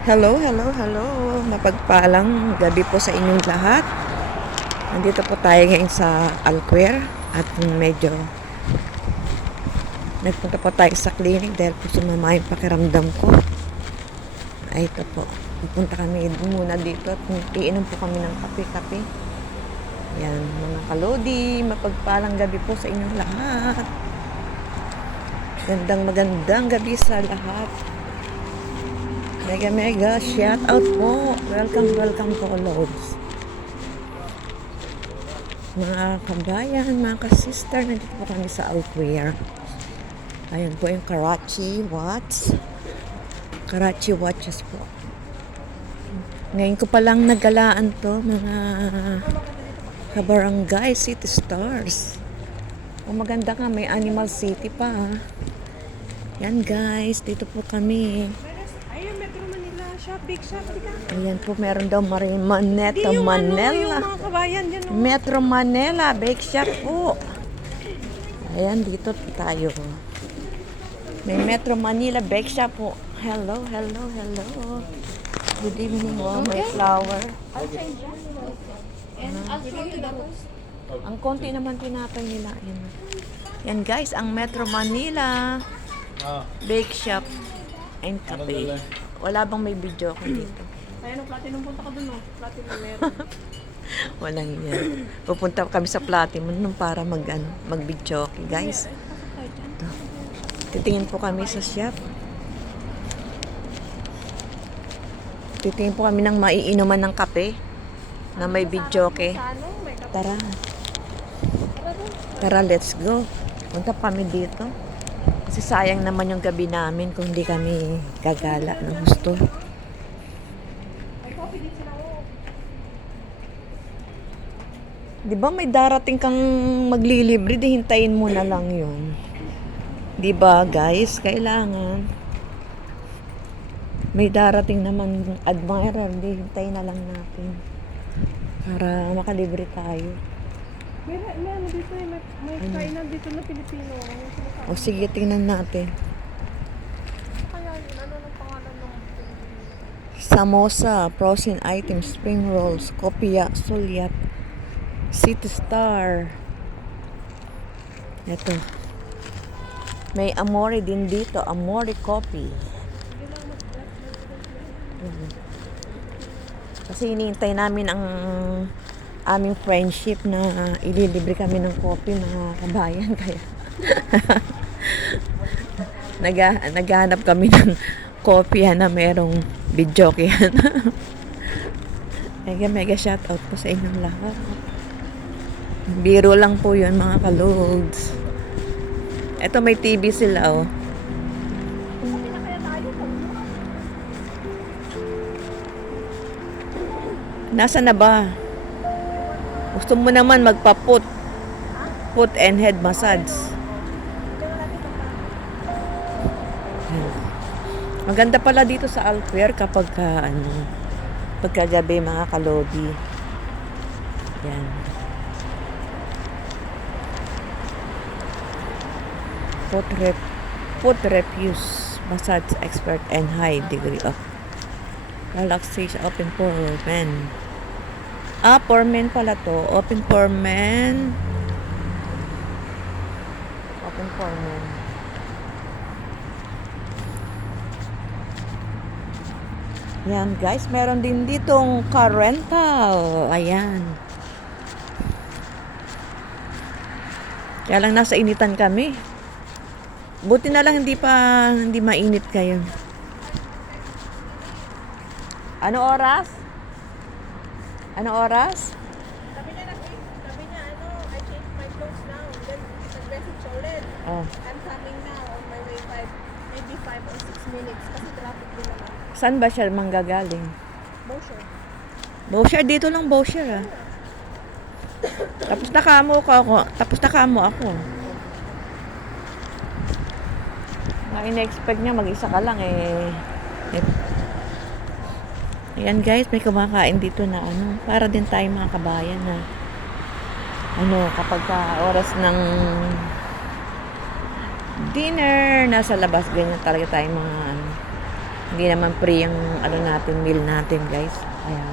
Hello, hello, hello. Mapagpalang gabi po sa inyong lahat. Nandito po tayo ngayon sa Alquer at medyo nagpunta po tayo sa clinic dahil po sumama yung pakiramdam ko. Ay, ito po. Pupunta kami muna dito at iinom po kami ng kape-kape. Yan, mga kalodi. Mapagpalang gabi po sa inyong lahat. Magandang gabi sa lahat. Mega shout out po. Welcome po, Lods. Mga kabayan, mga kasister, nandito po kami sa Alquer. Ayan po yung Karachi Watch. Karachi Watches po. Ngayon ko palang nagalaan to, mga kabarangay City Stars. O maganda nga, may Animal City pa. Yan guys, dito po kami. Ayun, Metro Manila shop, big shop, di ka? Ayan po, meron daw Maneta Yung Manila. mga kabayan dyan. Metro Manila, bake shop po. Ayan, dito tayo. May Metro Manila bake shop po. Hello. Good evening, wow, may flower. Ang konti naman tinapay nila. Ayan. Yan guys, ang Metro Manila bake shop and cafe. Wala bang may video ko dito? Ayun, platinum punta ka dun, no? Platinum meron. Walang yan. Pupunta kami sa Platinum para mag-video. Okay, guys. Ito. Titingin po kami sa shop. Titingin po kami ng maiinuman ng kape na may video. Okay. Tara. Tara, let's go. Punta kami dito. Kasi sayang naman yung gabi namin kung hindi kami gagala ng gusto. May coffee din sila, oh. Di ba may darating kang maglilibre, di hintayin mo na lang yun. Di ba guys, kailangan may darating naman admirer, di hintayin na lang natin para makalibre tayo. May ano dito, may kainan dito na Pilipino. O sige, tingnan natin. Kaya yun, ano ng pangalan ng Samosa, frozen items, spring rolls, kopya, sulyap, City Star. Ito. May Amore din dito, Amore Coffee. Kasi hinihintay namin ang aming friendship na ililibre kami ng coffee, mga kabayan. Kaya naghahanap kami ng coffee na merong video yan. Mega shout out po sa inyong lahat. Biro lang po yun, mga kalogs. Eto, may TV sila, oh. Nasa na ba? Gusto mo naman magpa-foot and head massage. Maganda pala dito sa Alquer kapag pagkagabi, mga kalodi. Yan. Foot refuse massage expert and high degree of relaxation, open for men. For men pala to. Open for men. Open for men. Yan guys, meron din ditong car rental. Ayan. Kaya lang nasa initan kami. Buti na lang hindi mainit kayo. Ano oras? Sabi niya, I changed my clothes now. Then, nag-message siya ulit. Oh. I'm coming now on my way, maybe 5 or 6 minutes. Kasi traffic din naman. Saan ba siya manggagaling? Bosher. Bosher, dito lang Bosher ah. Tapos nakamo ako. Ina-expect niya mag-isa ka lang eh. Ayan guys, may kumakain dito na para din tayo mga kabayan na kapag oras ng dinner, nasa labas, ganyan talaga tayo mga Hindi naman free yung ano natin, meal natin guys. Kaya